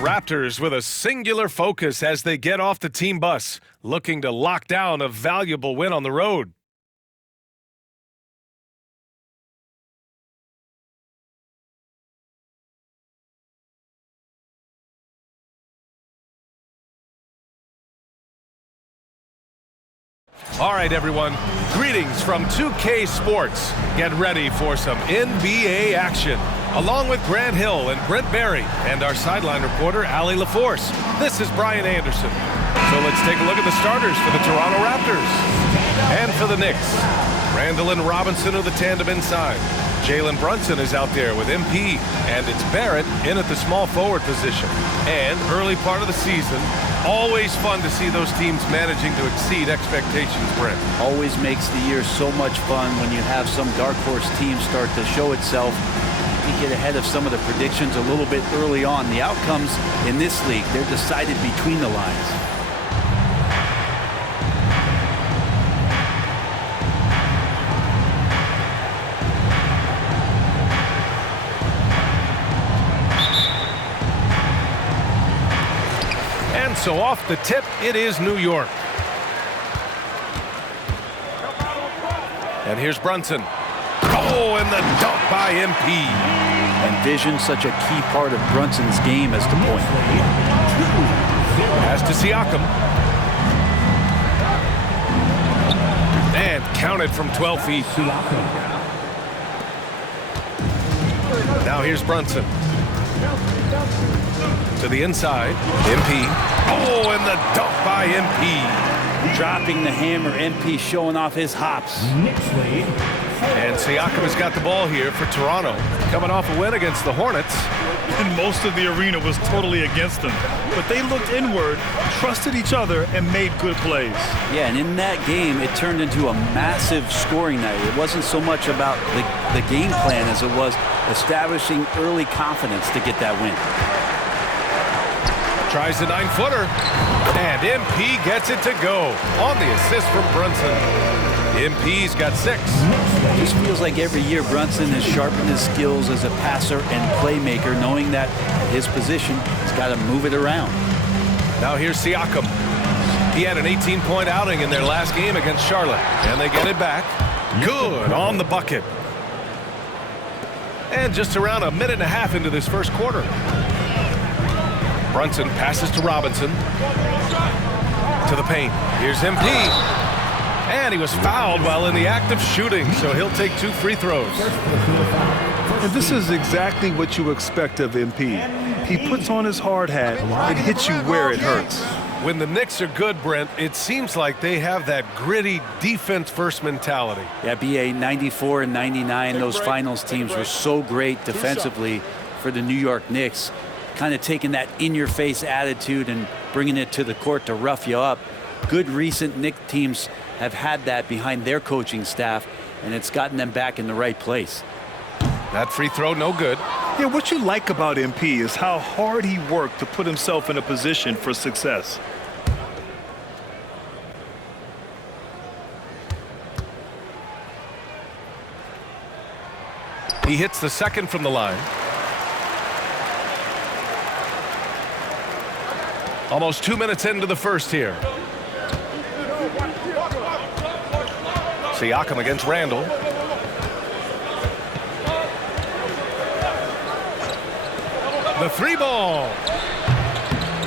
Raptors with a singular focus as they get off the team bus, looking to lock down a valuable win on the road. All right, everyone. Greetings from 2K Sports. Get ready for some NBA action. Along with Grant Hill and Brent Barry and our sideline reporter, Allie LaForce. This is Brian Anderson. So let's take a look at the starters for the Toronto Raptors. And for the Knicks, Randall and Robinson are the tandem inside. Jalen Brunson is out there with MP, and it's Barrett in at the small forward position. And early part of the season, always fun to see those teams managing to exceed expectations, Brent. Always makes the year so much fun when you have some dark horse team start to show itself. You get ahead of some of the predictions a little bit early on. The outcomes in this league, they're decided between the lines. And so off the tip, it is New York. And here's Brunson. Oh, and the dunk by MP. And vision, such a key part of Brunson's game as the point. Pass to Siakam. And counted from 12 feet. Now here's Brunson. To the inside, MP. Oh, and the dunk by MP. Dropping the hammer, MP showing off his hops. And Siakam has got the ball here for Toronto. Coming off a win against the Hornets. And most of the arena was totally against them. But they looked inward, trusted each other, and made good plays. Yeah, and in that game, it turned into a massive scoring night. It wasn't so much about the game plan as it was establishing early confidence to get that win. Tries the 9-footer. And MP gets it to go on the assist from Brunson. MP's got 6. It just feels like every year Brunson has sharpened his skills as a passer and playmaker, knowing that at his position, he's got to move it around. Now here's Siakam. He had an 18-point outing in their last game against Charlotte, and they get it back. Good on the bucket. And just around a minute and a half into this first quarter. Brunson passes to Robinson. To the paint. Here's MP. And he was fouled while in the act of shooting, so he'll take 2 free throws. And this is exactly what you expect of MP. He puts on his hard hat and hits you where it hurts. When the Knicks are good, Brent, it seems like they have that gritty defense-first mentality. Yeah, BA 94 and 99, those finals teams were so great defensively for the New York Knicks, kind of taking that in-your-face attitude and bringing it to the court to rough you up. Good recent Knicks teams have had that behind their coaching staff, and it's gotten them back in the right place. That free throw, no good. Yeah, what you like about MP is how hard he worked to put himself in a position for success. He hits the second from the line. Almost 2 minutes into the first here. Siakam against Randall. The 3 ball.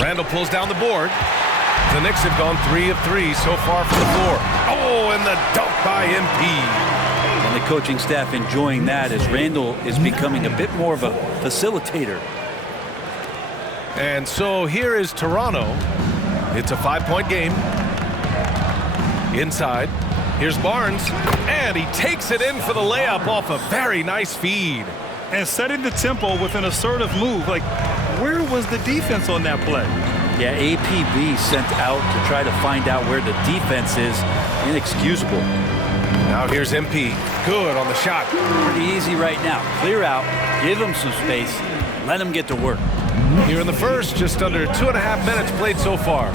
Randall pulls down the board. The Knicks have gone 3 of 3 so far from the floor. Oh, and the dunk by MP. And the coaching staff enjoying that as Randall is becoming a bit more of a facilitator. And so here is Toronto. It's a 5-point game. Inside. Here's Barnes. And he takes it in for the layup off a very nice feed. And setting the tempo with an assertive move. Like, where was the defense on that play? Yeah, APB sent out to try to find out where the defense is. Inexcusable. Now here's MP. Good on the shot. Pretty easy right now. Clear out. Give him some space. Let him get to work. Here in the first, just under 2.5 minutes played so far.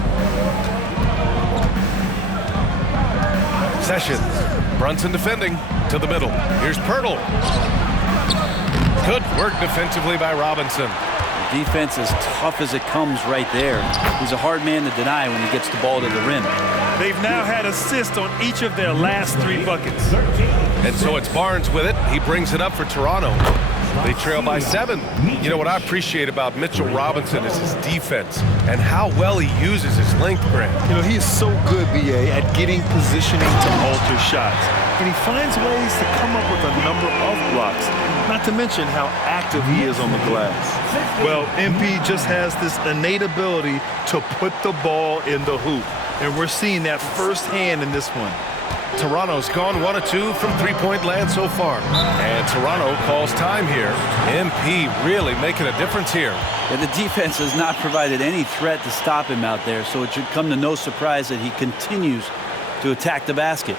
Sessions. Brunson defending to the middle. Here's Pirtle. Good work defensively by Robinson. Defense as tough as it comes right there. He's a hard man to deny when he gets the ball to the rim. They've now had assists on each of their last 3 buckets. And so it's Barnes with it. He brings it up for Toronto. They trail by 7. You know what I appreciate about Mitchell Robinson is his defense and how well he uses his length, Grant. You know, he is so good, BA, at getting positioning to alter shots. And he finds ways to come up with a number of blocks, not to mention how active he is on the glass. Well, MP just has this innate ability to put the ball in the hoop. And we're seeing that firsthand in this one. Toronto's gone 1 of 2 from three-point land so far. And Toronto calls time here. MP really making a difference here. Yeah, the defense has not provided any threat to stop him out there, so it should come to no surprise that he continues to attack the basket.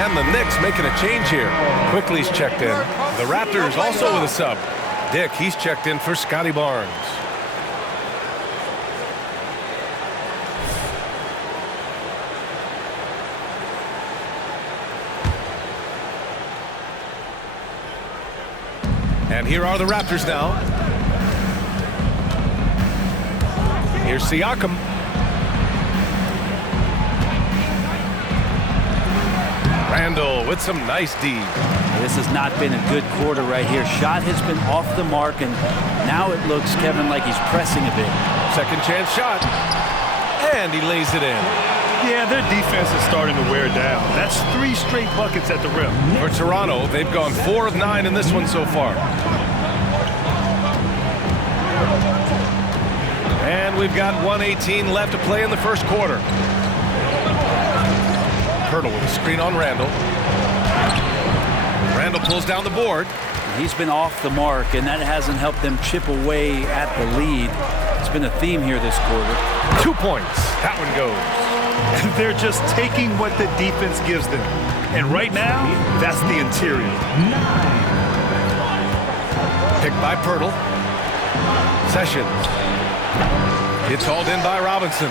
And the Knicks making a change here. Quickly's checked in. The Raptors also with a sub. Dick, he's checked in for Scotty Barnes. And here are the Raptors now. Here's Siakam. Randall with some nice D. This has not been a good quarter right here. Shot has been off the mark, and now it looks, Kevin, like he's pressing a bit. Second chance shot. And he lays it in. Yeah, their defense is starting to wear down. That's 3 straight buckets at the rim. For Toronto, they've gone 4 of 9 in this one so far. And we've got 1:18 left to play in the first quarter. Hurdle with a screen on Randall. Randall pulls down the board. He's been off the mark, and that hasn't helped them chip away at the lead. It's been a theme here this quarter. 2 points. That one goes. And they're just taking what the defense gives them. And right now, that's the interior. Picked by Pirtle. Sessions. It's hauled in by Robinson.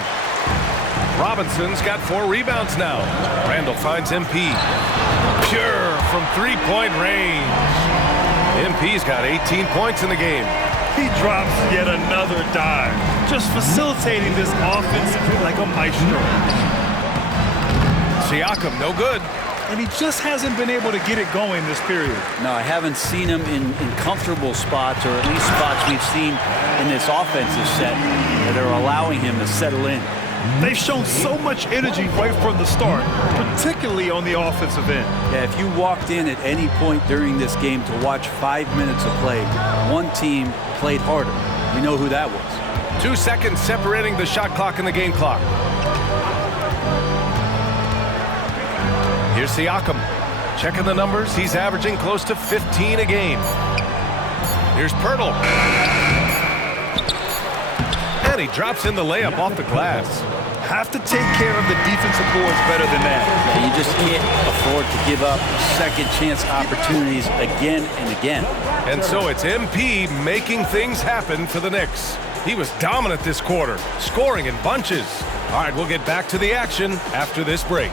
Robinson's got 4 rebounds now. Randall finds MP. Pure from 3-point range. MP's got 18 points in the game. He drops yet another dive, just facilitating this offense like a maestro. Siakam, no good. And he just hasn't been able to get it going this period. No, I haven't seen him in comfortable spots, or at least spots we've seen in this offensive set that are allowing him to settle in. They've shown so much energy right from the start, particularly on the offensive end. Yeah, if you walked in at any point during this game to watch 5 minutes of play, one team played harder. We know who that was. 2 seconds separating the shot clock and the game clock. Here's Siakam. Checking the numbers. He's averaging close to 15 a game. Here's Pirtle. And he drops in the layup off the glass. Have to take care of the defensive boards better than that. Yeah, you just can't afford to give up second chance opportunities again and again. And so it's MP making things happen for the Knicks. He was dominant this quarter, scoring in bunches. All right, we'll get back to the action after this break.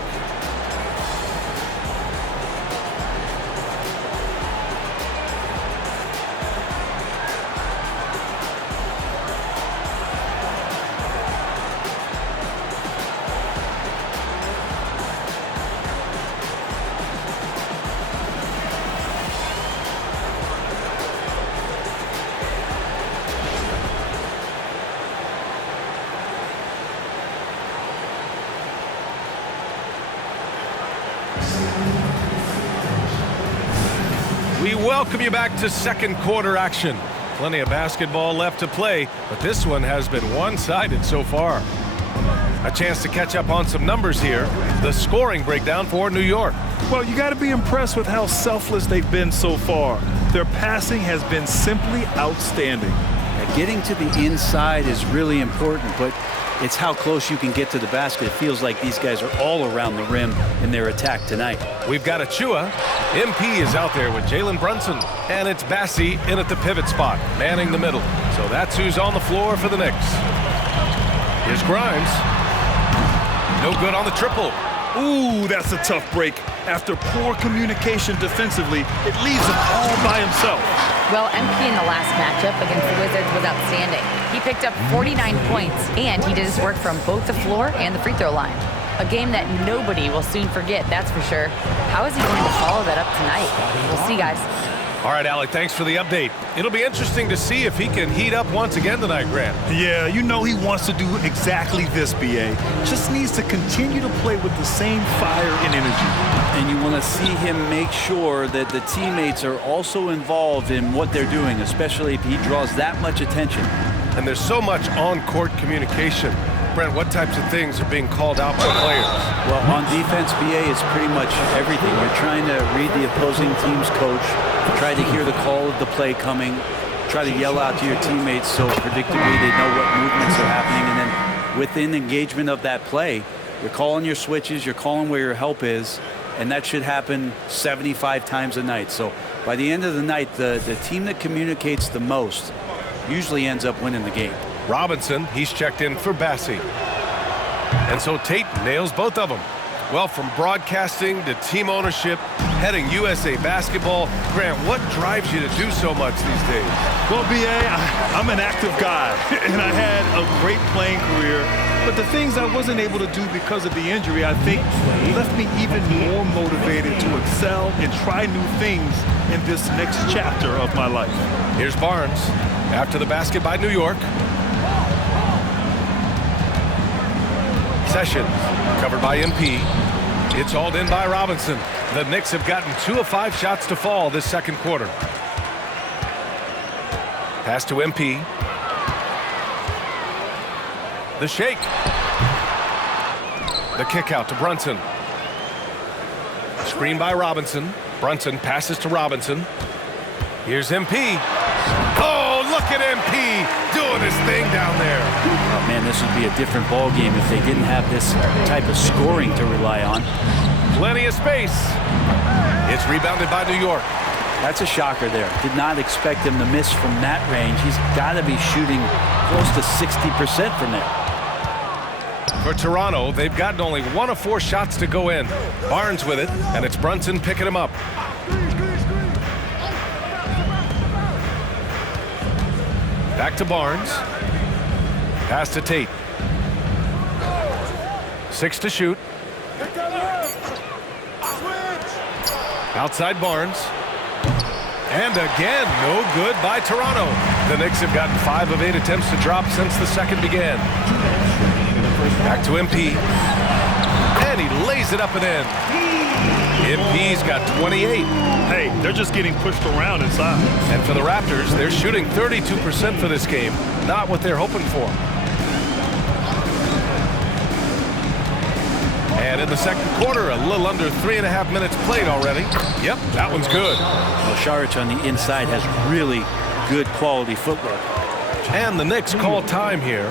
We welcome you back to second quarter action. Plenty of basketball left to play, but this one has been one-sided so far. A chance to catch up on some numbers here. The scoring breakdown for New York. Well, you got to be impressed with how selfless they've been so far. Their passing has been simply outstanding. And Getting to the inside is really important, but it's how close you can get to the basket. It feels like these guys are all around the rim in their attack tonight. We've got Achua. MP is out there with Jalen Brunson. And it's Bassey in at the pivot spot, manning the middle. So that's who's on the floor for the Knicks. Here's Grimes. No good on the triple. Ooh, that's a tough break. After poor communication defensively, it leaves him all by himself. Well, MP in the last matchup against the Wizards was outstanding. He picked up 49 points, and he did his work from both the floor and the free throw line. A game that nobody will soon forget, that's for sure. How is he going to follow that up tonight? We'll see, guys. All right, Allie, thanks for the update. It'll be interesting to see if he can heat up once again tonight, Grant. Yeah, you know he wants to do exactly this, B.A. Just needs to continue to play with the same fire and energy. And you want to see him make sure that the teammates are also involved in what they're doing, especially if he draws that much attention. And there's so much on-court communication. Brent, what types of things are being called out by players? Well, on defense, BA is pretty much everything. You're trying to read the opposing team's coach, try to hear the call of the play coming, try to yell out to your teammates so predictably they know what movements are happening. And then within engagement of that play, you're calling your switches, you're calling where your help is, and that should happen 75 times a night. So by the end of the night, the team that communicates the most usually ends up winning the game. Robinson, he's checked in for Bassey. And so Tate nails both of them. Well, from broadcasting to team ownership, heading USA basketball, Grant, what drives you to do so much these days? Well, B.A., I'm an active guy, and I had a great playing career. But the things I wasn't able to do because of the injury, I think, left me even more motivated to excel and try new things in this next chapter of my life. Here's Barnes after the basket by New York. Sessions covered by MP. It's hauled in by Robinson. The Knicks have gotten 2 of 5 shots to fall this second quarter. Pass to MP. The shake. The kick out to Brunson. Screen by Robinson. Brunson passes to Robinson. Here's MP. Oh, look at MP doing his thing down there. Oh, man, this would be a different ball game if they didn't have this type of scoring to rely on. Plenty of space. It's rebounded by New York. That's a shocker there. Did not expect him to miss from that range. He's got to be shooting close to 60% from there. For Toronto, they've gotten only 1 of 4 shots to go in. Barnes with it, and it's Brunson picking him up. Back to Barnes. Pass to Tate. 6 to shoot. Outside Barnes. And again, no good by Toronto. The Knicks have gotten 5 of 8 attempts to drop since the second began. Back to MP. And he lays it up and in. MP's got 28. Hey, they're just getting pushed around inside. And for the Raptors, they're shooting 32% for this game. Not what they're hoping for. And in the second quarter, a little under 3.5 minutes played already. Yep, that one's good. Well, Šarić on the inside has really good quality footwork. And the Knicks call time here.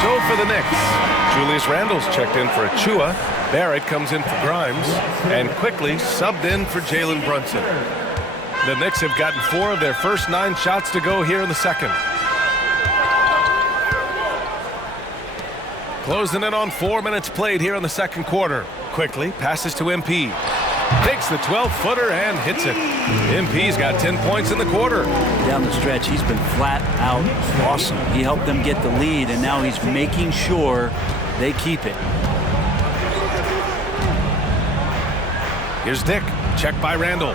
So for the Knicks, Julius Randle's checked in for Achua. Barrett comes in for Grimes. And quickly subbed in for Jalen Brunson. The Knicks have gotten 4 of their first 9 shots to go here in the second. Closing in on 4 minutes played here in the second quarter. Quickly passes to MP. Takes the 12-footer and hits it. MP's got 10 points in the quarter. Down the stretch, he's been flat out awesome. He helped them get the lead, and now he's making sure they keep it. Here's Dick. Checked by Randle.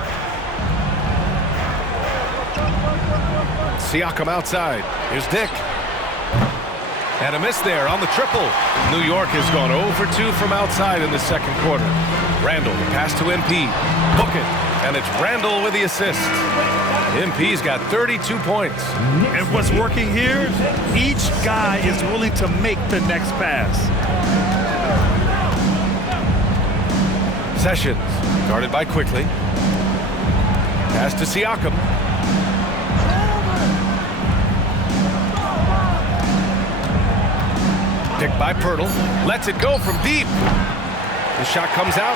Siakam outside. Here's Dick. And a miss there on the triple. New York has gone 0 for 2 from outside in the second quarter. Randle, pass to MP. Book it. And it's Randle with the assist. MP's got 32 points. And what's working here? Each guy is willing to make the next pass. Sessions, guarded by Quickly. Pass to Siakam. Picked by Pirtle. Lets it go from deep. The shot comes out.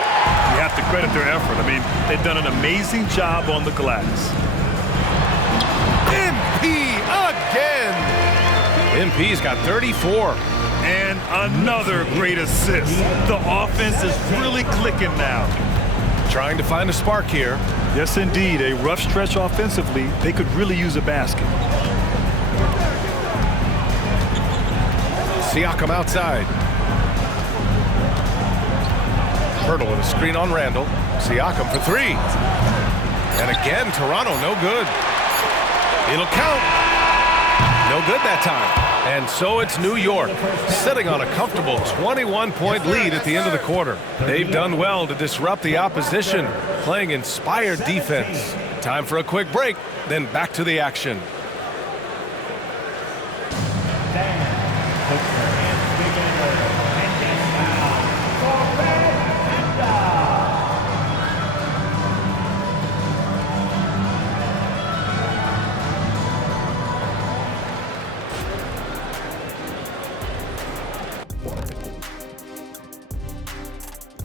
You have to credit their effort. I mean, they've done an amazing job on the glass. MP again. MP's got 34. And another great assist. The offense is really clicking now. Trying to find a spark here. Yes, indeed. A rough stretch offensively. They could really use a basket. Siakam outside. Pirtle with a screen on Randall. Siakam for three. And again, Toronto no good. It'll count. No good that time. And so it's New York, sitting on a comfortable 21-point lead at the end of the quarter. They've done well to disrupt the opposition, playing inspired defense. Time for a quick break, then back to the action.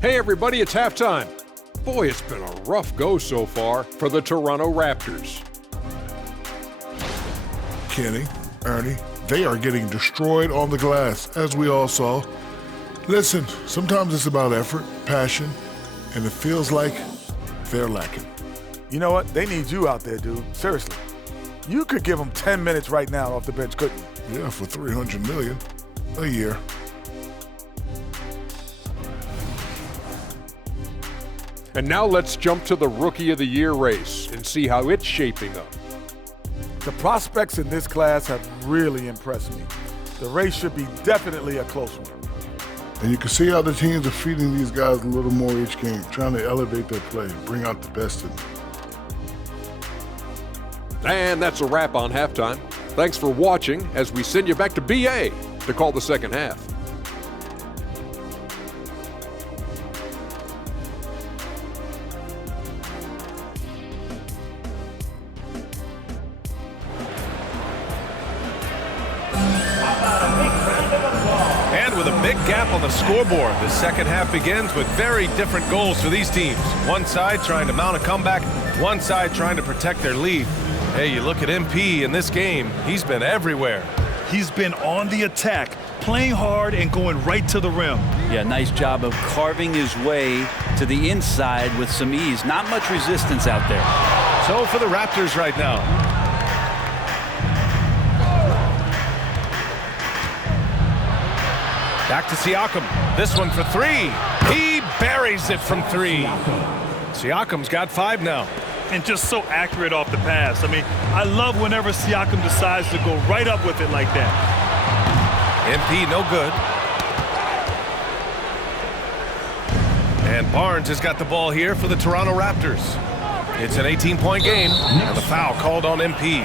Hey everybody, it's halftime. Boy, it's been a rough go so far for the Toronto Raptors. Kenny, Ernie, they are getting destroyed on the glass, as we all saw. Listen, sometimes it's about effort, passion, and it feels like they're lacking. You know what? They need you out there, dude. Seriously. You could give them 10 minutes right now off the bench, couldn't you? Yeah, for $300 million a year. And now let's jump to the Rookie of the Year race and see how it's shaping up. The prospects in this class have really impressed me. The race should be definitely a close one. And you can see how the teams are feeding these guys a little more each game, trying to elevate their play, bring out the best in them. And that's a wrap on halftime. Thanks for watching as we send you back to BA to call the second half. Gap on the scoreboard. The second half begins with very different goals for these teams. One side trying to mount a comeback, one side trying to protect their lead. Hey, you look at MP in this game, he's been everywhere. He's been on the attack, playing hard and going right to the rim. Yeah, nice job of carving his way to the inside with some ease. Not much resistance out there. So for the Raptors right now. Back to Siakam. This one for three. He buries it from three. Siakam's got 5 now. And just so accurate off the pass. I mean, I love whenever Siakam decides to go right up with it like that. MP no good. And Barnes has got the ball here for the Toronto Raptors. It's an 18-point game, and the foul called on MP.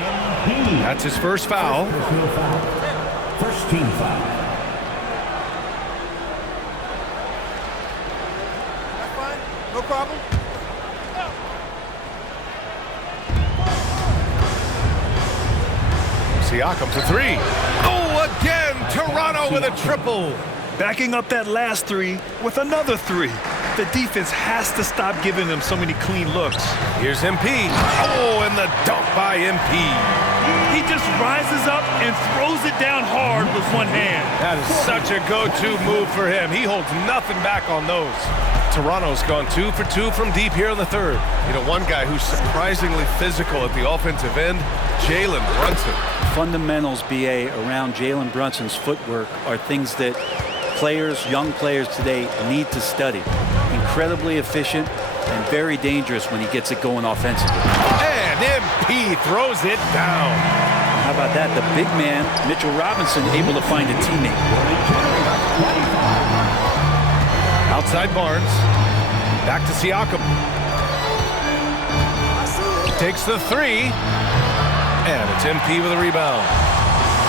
That's his first foul. First team foul. No problem. Siakam for 3. Oh, again, Toronto with a triple. Backing up that last 3 with another 3. The defense has to stop giving them so many clean looks. Here's MP. Oh, and the dunk by MP. He just rises up and throws it down hard with one hand. That is such a go-to move for him. He holds nothing back on those. Toronto's gone 2 for 2 from deep here in the third. You know, one guy who's surprisingly physical at the offensive end, Jalen Brunson. Fundamentals, BA, around Jalen Brunson's footwork are things that young players today need to study. Incredibly efficient and very dangerous when he gets it going offensively. And MP throws it down. How about that? The big man, Mitchell Robinson, able to find a teammate. Outside Barnes. Back to Siakam. Takes the 3. And it's MP with a rebound.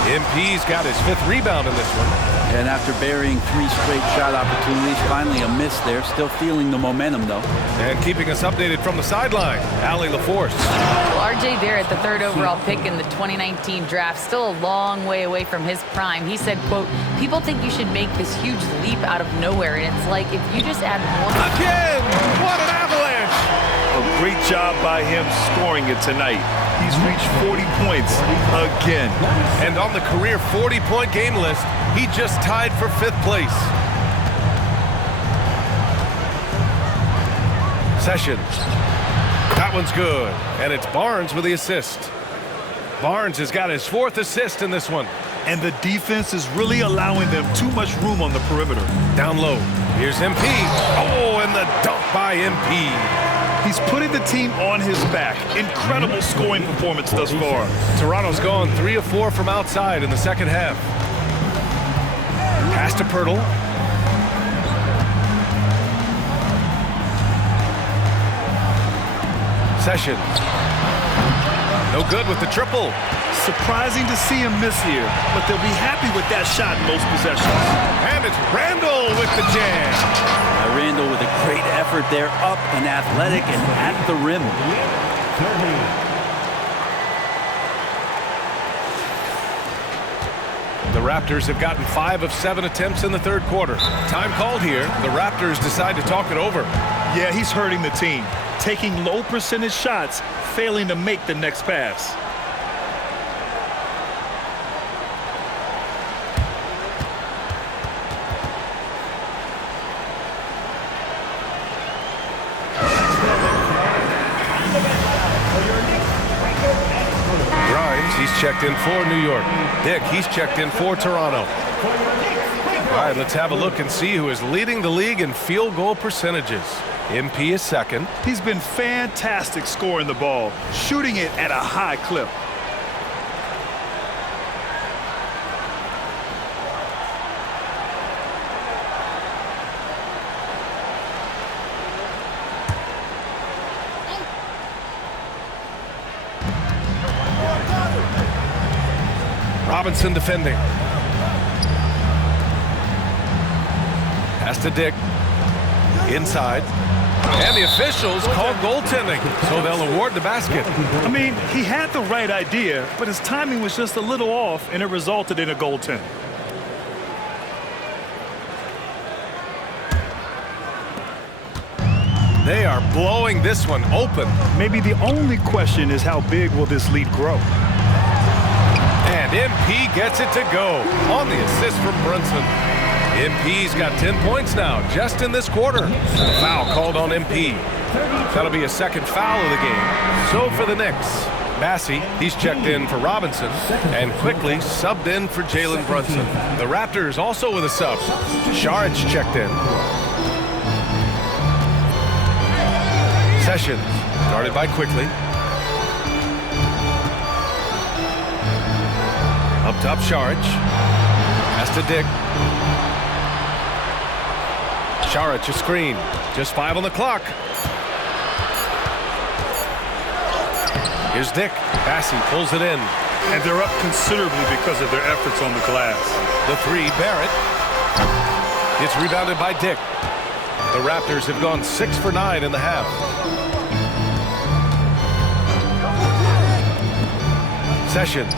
MP's got his 5th rebound in this one. And after burying 3 straight shot opportunities, finally a miss there. Still feeling the momentum, though. And keeping us updated from the sideline, Allie LaForce. Well, R.J. Barrett, the 3rd overall pick in the 2019 draft, still a long way away from his prime. He said, quote, "People think you should make this huge leap out of nowhere, and it's like if you just add one..." Again! What an avalanche! A great job by him scoring it tonight. He's reached 40 points again. And on the career 40-point game list, he just tied for 5th place. Sessions. That one's good. And it's Barnes with the assist. Barnes has got his 4th assist in this one. And the defense is really allowing them too much room on the perimeter. Down low. Here's MP. Oh, and the dunk by MP. He's putting the team on his back. Incredible scoring performance thus far. Toronto's gone 3 of 4 from outside in the second half. Pass to Pirtle. Sessions. No good with the triple. Surprising to see him miss here, but they'll be happy with that shot in most possessions. And it's Randall with the jam. Randall with a great effort there, up and athletic and at the rim. The Raptors have gotten 5 of 7 attempts in the 3rd quarter. Time called here. The Raptors decide to talk it over. Yeah, he's hurting the team. Taking low percentage shots, failing to make the next pass. He's checked in for New York. Dick, he's checked in for Toronto. All right, let's have a look and see who is leading the league in field goal percentages. MP is 2nd. He's been fantastic scoring the ball, shooting it at a high clip. Robinson defending. Pass to Dick. Inside. And the officials called goaltending, so they'll award the basket. I mean, he had the right idea, but his timing was just a little off, and it resulted in a goaltend. They are blowing this one open. Maybe the only question is how big will this lead grow? And MP gets it to go on the assist from Brunson. MP's got 10 points now just in this quarter. Foul called on MP. That'll be a 2nd foul of the game. So for the Knicks, Bassey, he's checked in for Robinson and quickly subbed in for Jalen Brunson. The Raptors also with a sub. Saric checked in. Sessions guarded by Quickly. Up top, Saric. Pass to Dick. Saric a screen. Just 5 on the clock. Here's Dick. Bassey pulls it in. And they're up considerably because of their efforts on the glass. The 3, Barrett. It's rebounded by Dick. The Raptors have gone 6 for 9 in the half. Sessions.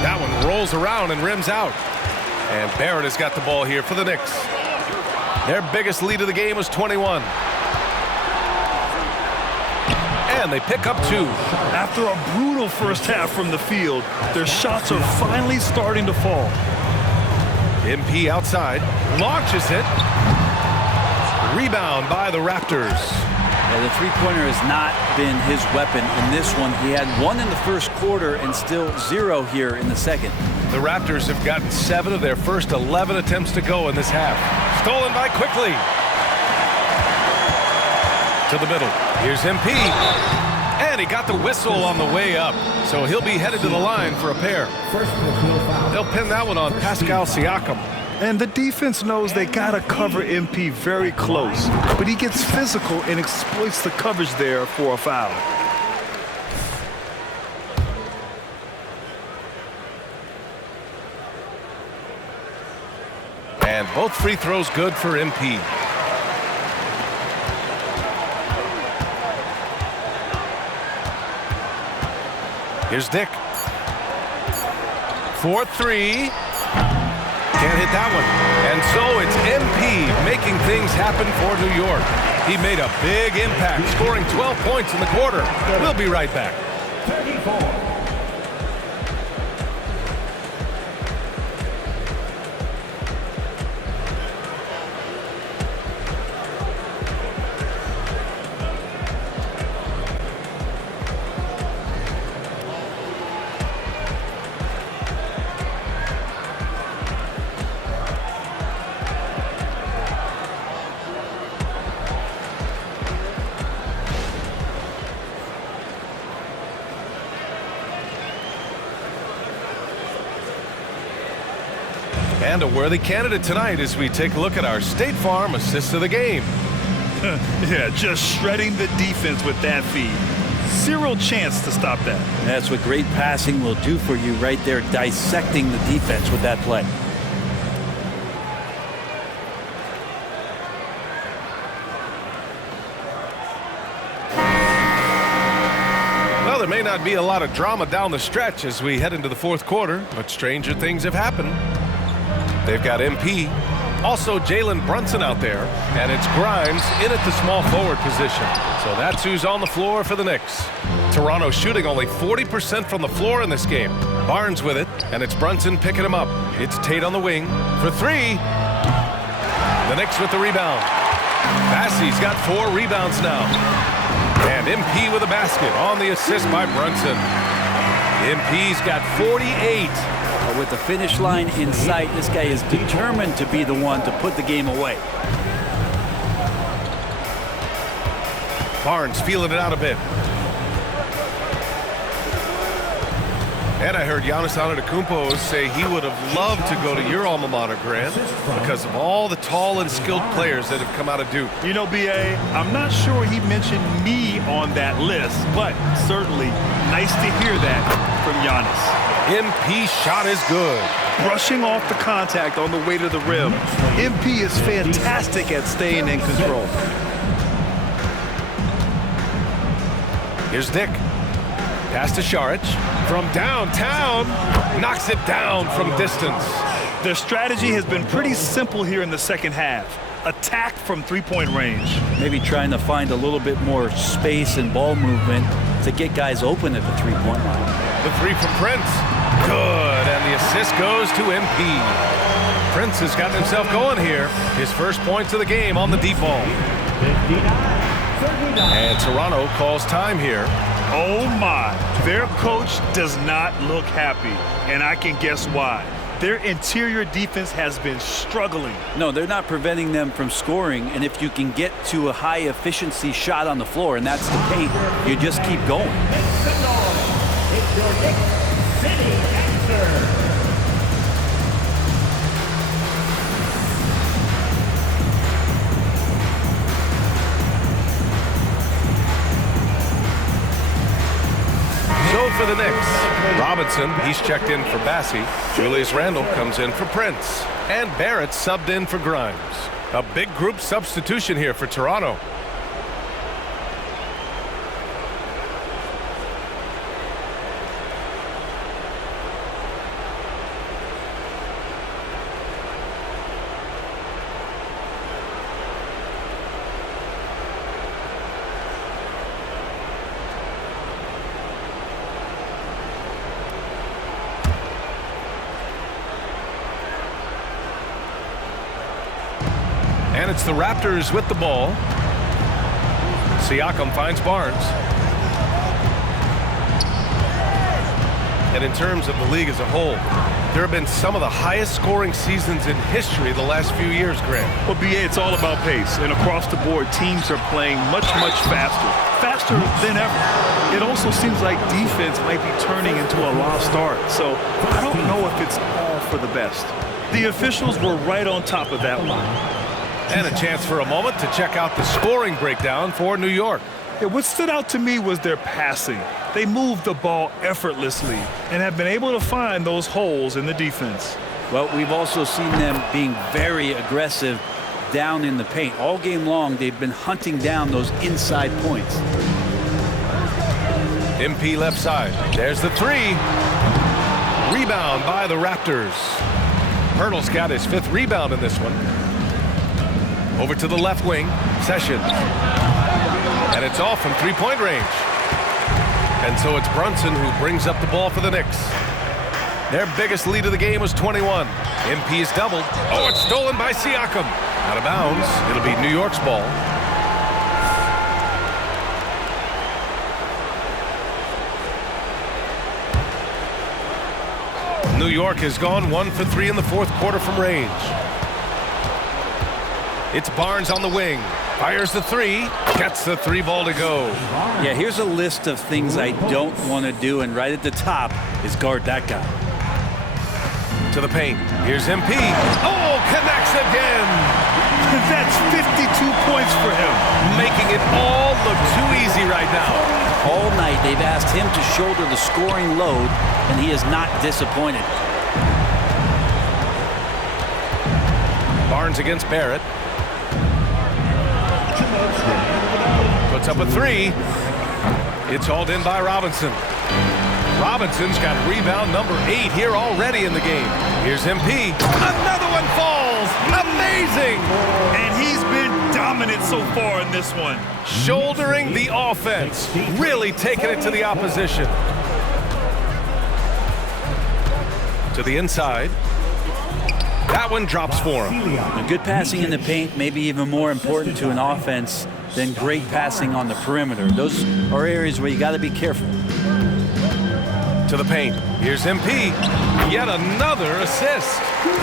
That one rolls around and rims out. And Barrett has got the ball here for the Knicks. Their biggest lead of the game was 21. And they pick up 2. After a brutal first half from the field, their shots are finally starting to fall. MP outside, launches it. Rebound by the Raptors. Yeah, the three-pointer has not been his weapon in this one. He had 1 in the first quarter and still 0 here in the second. The Raptors have gotten 7 of their first 11 attempts to go in this half. Stolen by Quickly. To the middle. Here's MP. And he got the whistle on the way up. So he'll be headed to the line for a pair. They'll pin that one on Pascal Siakam. And the defense knows they got to cover MP very close. But he gets physical and exploits the coverage there for a foul. And both free throws good for MP. Here's Dick. 4-3. Can't hit that one. And so it's MP making things happen for New York. He made a big impact, scoring 12 points in the quarter. We'll be right back. 34. And a worthy candidate tonight as we take a look at our State Farm assist of the game. Yeah, just shredding the defense with that feed. Zero chance to stop that. That's what great passing will do for you right there, dissecting the defense with that play. Well, there may not be a lot of drama down the stretch as we head into the fourth quarter, but stranger things have happened. They've got MP, also Jalen Brunson out there, and it's Grimes in at the small forward position. So that's who's on the floor for the Knicks. Toronto shooting only 40% from the floor in this game. Barnes with it, and it's Brunson picking him up. It's Tate on the wing for three. The Knicks with the rebound. Bassey's got 4 rebounds now. And MP with a basket on the assist by Brunson. MP's got 48. With the finish line in sight, this guy is determined to be the one to put the game away. Barnes feeling it out a bit. And I heard Giannis Antetokounmpo say he would have loved to go to your alma mater, Grant, because of all the tall and skilled players that have come out of Duke. You know, B.A., I'm not sure he mentioned me on that list, but certainly nice to hear that from Giannis. MP shot is good. Brushing off the contact on the way to the rim. MP is fantastic at staying in control. Here's Dick. Pass to Šarić from downtown. Knocks it down from distance. Their strategy has been pretty simple here in the second half. Attack from three-point range. Maybe trying to find a little bit more space and ball movement to get guys open at the three-point line. The three from Prince. Good, and the assist goes to MP. Prince has gotten himself going here. His first points of the game on the deep ball. And Toronto calls time here. Oh my, their coach does not look happy, and I can guess why. Their interior defense has been struggling. No, they're not preventing them from scoring, and if you can get to a high efficiency shot on the floor, and that's the paint, you just keep going. It's your Knicks City answer. So for the Knicks, Robinson, he's checked in for Bassey. Julius Randle comes in for Prince. And Barrett subbed in for Grimes. A big group substitution here for Toronto. And it's the Raptors with the ball. Siakam finds Barnes. And in terms of the league as a whole, there have been some of the highest scoring seasons in history the last few years, Grant. Well, B.A., it's all about pace. And across the board, teams are playing much faster. Faster than ever. It also seems like defense might be turning into a lost art. So I don't know if it's all for the best. The officials were right on top of that one. And a chance for a moment to check out the scoring breakdown for New York. Yeah, what stood out to me was their passing. They moved the ball effortlessly and have been able to find those holes in the defense. Well, we've also seen them being very aggressive down in the paint. All game long, they've been hunting down those inside points. MP left side. There's the three. Rebound by the Raptors. Hurdle's got his 5th rebound in this one. Over to the left wing. Sessions. And it's off from three-point range. And so it's Brunson who brings up the ball for the Knicks. Their biggest lead of the game was 21. MP is doubled. Oh, it's stolen by Siakam. Out of bounds. It'll be New York's ball. New York has gone 1 for 3 in the 4th quarter from range. It's Barnes on the wing. Fires the three. Gets the 3-ball to go. Yeah, here's a list of things I don't want to do, and right at the top is guard that guy. To the paint. Here's MP. Oh, connects again. That's 52 points for him. Making it all look too easy right now. All night they've asked him to shoulder the scoring load, and he is not disappointed. Barnes against Barrett. Puts up a 3. It's hauled in by Robinson. Robinson's got rebound number 8 here already in the game. Here's MP. Another one falls. Amazing. And he's been dominant so far in this one. Shouldering the offense. Really taking it to the opposition. To the inside. That one drops for him. Good passing in the paint may be even more important to an offense than great passing on the perimeter. Those are areas where you got to be careful. To the paint. Here's MP. Yet another assist.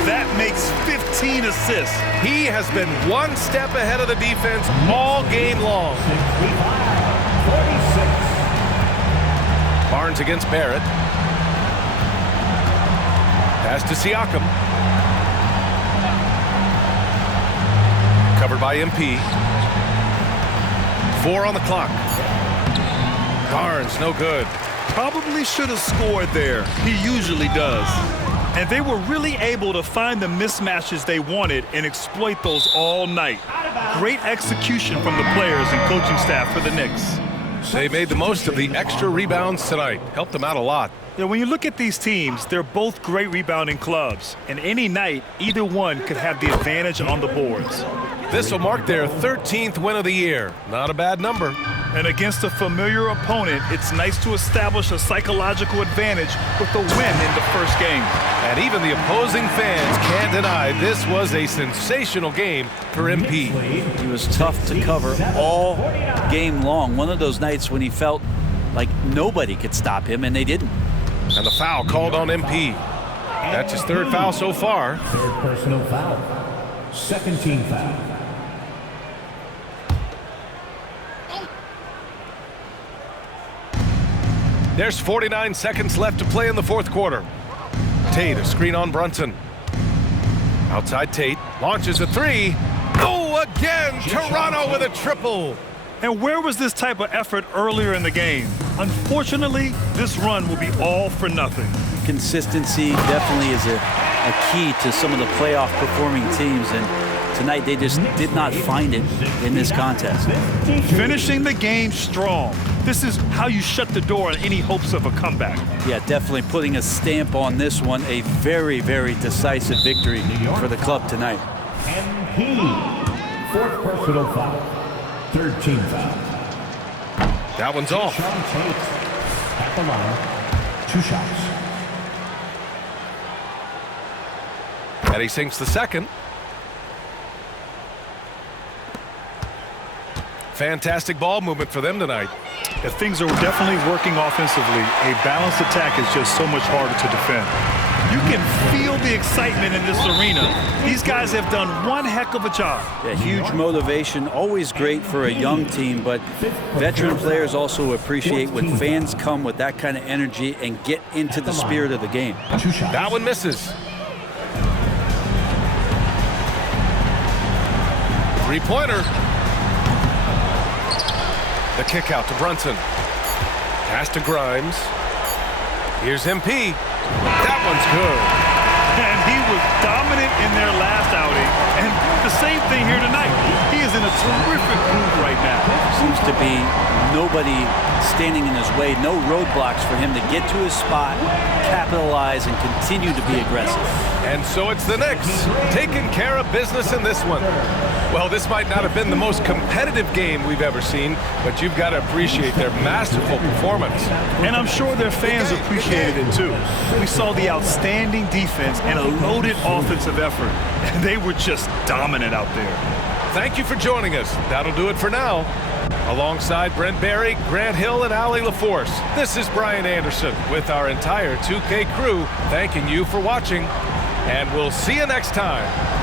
That makes 15 assists. He has been one step ahead of the defense all game long. 46. Barnes against Barrett. Pass to Siakam. Covered by MP. 4 on the clock. Barnes, no good. Probably should have scored there. He usually does. And they were really able to find the mismatches they wanted and exploit those all night. Great execution from the players and coaching staff for the Knicks. They made the most of the extra rebounds tonight. Helped them out a lot. Yeah, when you look at these teams, they're both great rebounding clubs. And any night, either one could have the advantage on the boards. This will mark their 13th win of the year. Not a bad number. And against a familiar opponent, it's nice to establish a psychological advantage with a win in the first game. And even the opposing fans can't deny this was a sensational game for MP. He was tough to cover all game long. One of those nights when he felt like nobody could stop him, and they didn't. And the foul called on MP. That's his 3rd foul so far. 3rd personal foul. 2nd team foul. There's 49 seconds left to play in the 4th quarter. Tate, a screen on Brunson. Outside Tate, launches a 3. Oh, again, Toronto with a triple. And where was this type of effort earlier in the game? Unfortunately, this run will be all for nothing. Consistency definitely is a key to some of the playoff performing teams, and tonight they just did not find it in this contest. Finishing the game strong. This is how you shut the door on any hopes of a comeback. Yeah, definitely putting a stamp on this one. A very, very decisive victory for the club tonight. And he, 4th personal foul. 3rd team foul. That one's off. Sean Tate at the line. 2 shots. And he sinks the 2nd. Fantastic ball movement for them tonight. If things are definitely working offensively, a balanced attack is just so much harder to defend. You can feel the excitement in this arena. These guys have done one heck of a job. Yeah, huge motivation, always great for a young team, but veteran players also appreciate when fans come with that kind of energy and get into the spirit of the game. That one misses. 3-pointer. The kick out to Brunson. Pass to Grimes. Here's MP. That one's good. And he was dominant in their last outing. And the same thing here tonight. He is in a terrific groove right now. Seems to be nobody standing in his way, no roadblocks for him to get to his spot, capitalize, and continue to be aggressive. And so it's the Knicks taking care of business in this one. Well, this might not have been the most competitive game we've ever seen, but you've got to appreciate their masterful performance. And I'm sure their fans appreciated it too. We saw the outstanding defense and a loaded offensive effort, and they were just dominant out there. Thank you for joining us. That'll do it for now. Alongside Brent Barry, Grant Hill, and Allie LaForce, this is Brian Anderson with our entire 2K crew thanking you for watching. And we'll see you next time